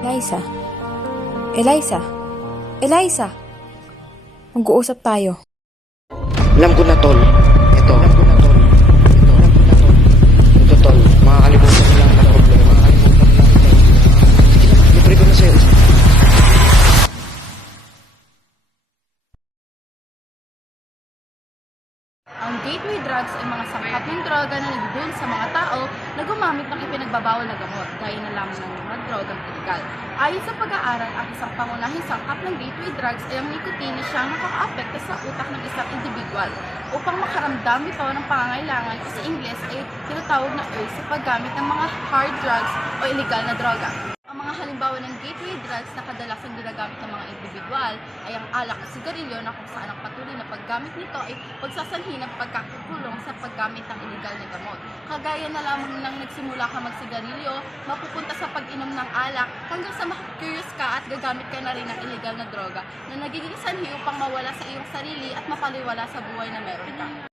Eliza? Eliza? Eliza? Mag-uusap tayo. Alam ko na, tol. Ito. Alam ko na, tol. Ito. Alam ko na, tol. Ito, tol. Makakalimutan mo lang ang problema. Makakalimutan mo lang ito. Sige na, libre ko na sa'yo. Ang gateway drugs ay mga sangkap ng droga na nagdudulot sa mga tao na gumamit ng ipinagbabawal na gamot, gaya na lamang ng mga drogang iligal. Ayon sa pag-aaral, ang isang pangunahing sangkap ng gateway drugs ay ang nicotine siyang nakakaapekto sa utak ng isang individual upang makaramdam ito ng pangangailangan o sa Ingles ay tinatawag na urge sa paggamit ng mga hard drugs o illegal na droga. Ang mga halimbawa ng gateway drugs na kadalasang ginagamit ng mga individual ay ang alak o sigarilyo na kung saan ang patuloy na paggamit nito ay pagsasanhi ng pagkakakulong sa paggamit ng illegal na gamot. Kagaya na lamang nang nagsimula ka magsigarilyo, mapupunta sa pag-inom ng alak hanggang sa curious ka at gagamit ka na rin ng illegal na droga na nagiging sanhi upang mawala sa iyong sarili at mapaliwala sa buhay na meron ka.